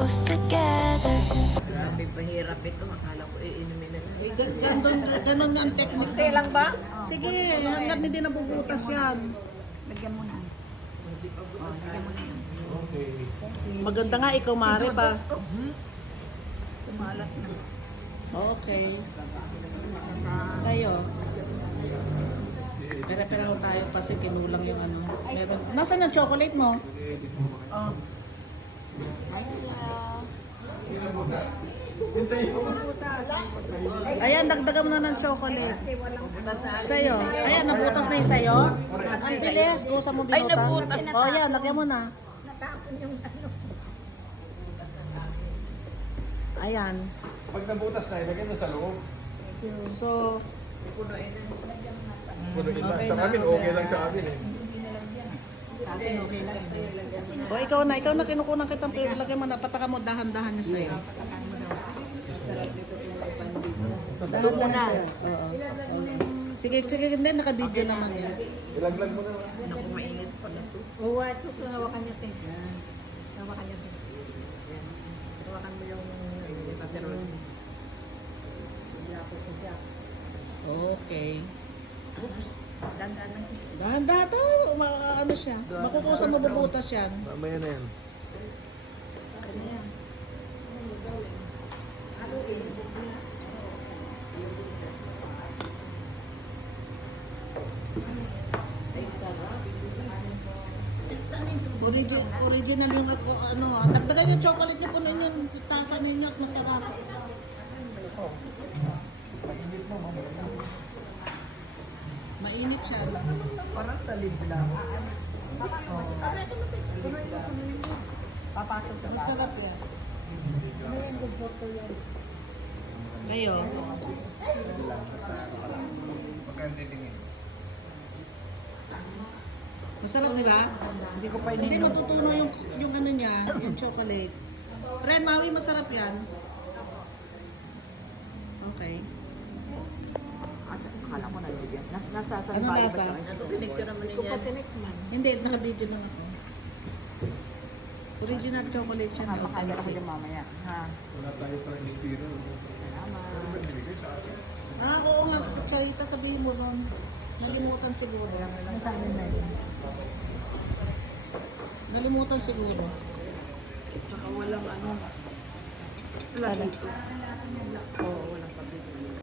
close together. Grabe, pahirap ito. Akala ko iinumin na lang. Ganon nga ang technique. Kunti lang ba? Sige, hanggat hindi nabubutas yan. Lagyan mo na. Lagyan mo na yan. Maganda nga ikaw, Mare, pa. Kumalat na. Okay. Tayo. Pera-pera ko tayo kasi kinulang yung ano. Meron. Nasaan ang chocolate mo? Oh. Ayan, dagdagan mo na ng chocolate. Kasi walang Sa'yo. Ayan, nabutas na yung sa'yo. Ang bilis, gusa mo binutas. Ay, nabutas. O, yan, lagyan mo na. natapon yung ano. Ayan. Pag nabutas na, ilagay mo sa loob. So, Punuin na. Punuin lang. Okay Sa na, amin, okay. okay lang sa amin eh. Sa akin, okay lang. o ikaw na kinukunan kitang pero lagyan mo na, pataka mo, dahan-dahan yung sa'yo. Sarap dito kung pandis. Dahan-dahan sa'yo. Oo. Sige, sige, hindi, naka-video naman yan. Ilaglag mo na. Naku, mainit pa na ito. Oo, ito hawakan niya, Ting. Hawakan niya, Ting. Hawakan mo yung paterol. Okay. Oops. Dandan lang. Dahan-dahan to, ano siya. Makukusa mabubutas yan. Mamaya na yan. Ano yan? Ay, sarap. Original yung ano, dagdagan yung chocolate niyo, punin yung tasa ninyo at masarap. Mainit siya. Parang sa lib lang. Papasok sa Masarap yan. Kayo? Pagka hindi tingin. Masarap, di ba? Hindi ko pa Hindi matutunaw yung ano niya, yung chocolate. Ren, Maui, masarap yan. Okay. Akala mo na yun. Nasa Ano salbay lasa? ba sa pinicture naman Ito pa yan. tinikman. Hindi, naka-video lang ako. Original chocolate siya na Makakagala ko authentic. din mamaya. Ha? Wala tayo parang inspiro. Salamat. Binigay sa akin. Oo nga, salita sabihin mo ron. Nalimutan siguro. May tayo na yun. Nalimutan siguro. Tsaka walang ano. Wala dito. Oo.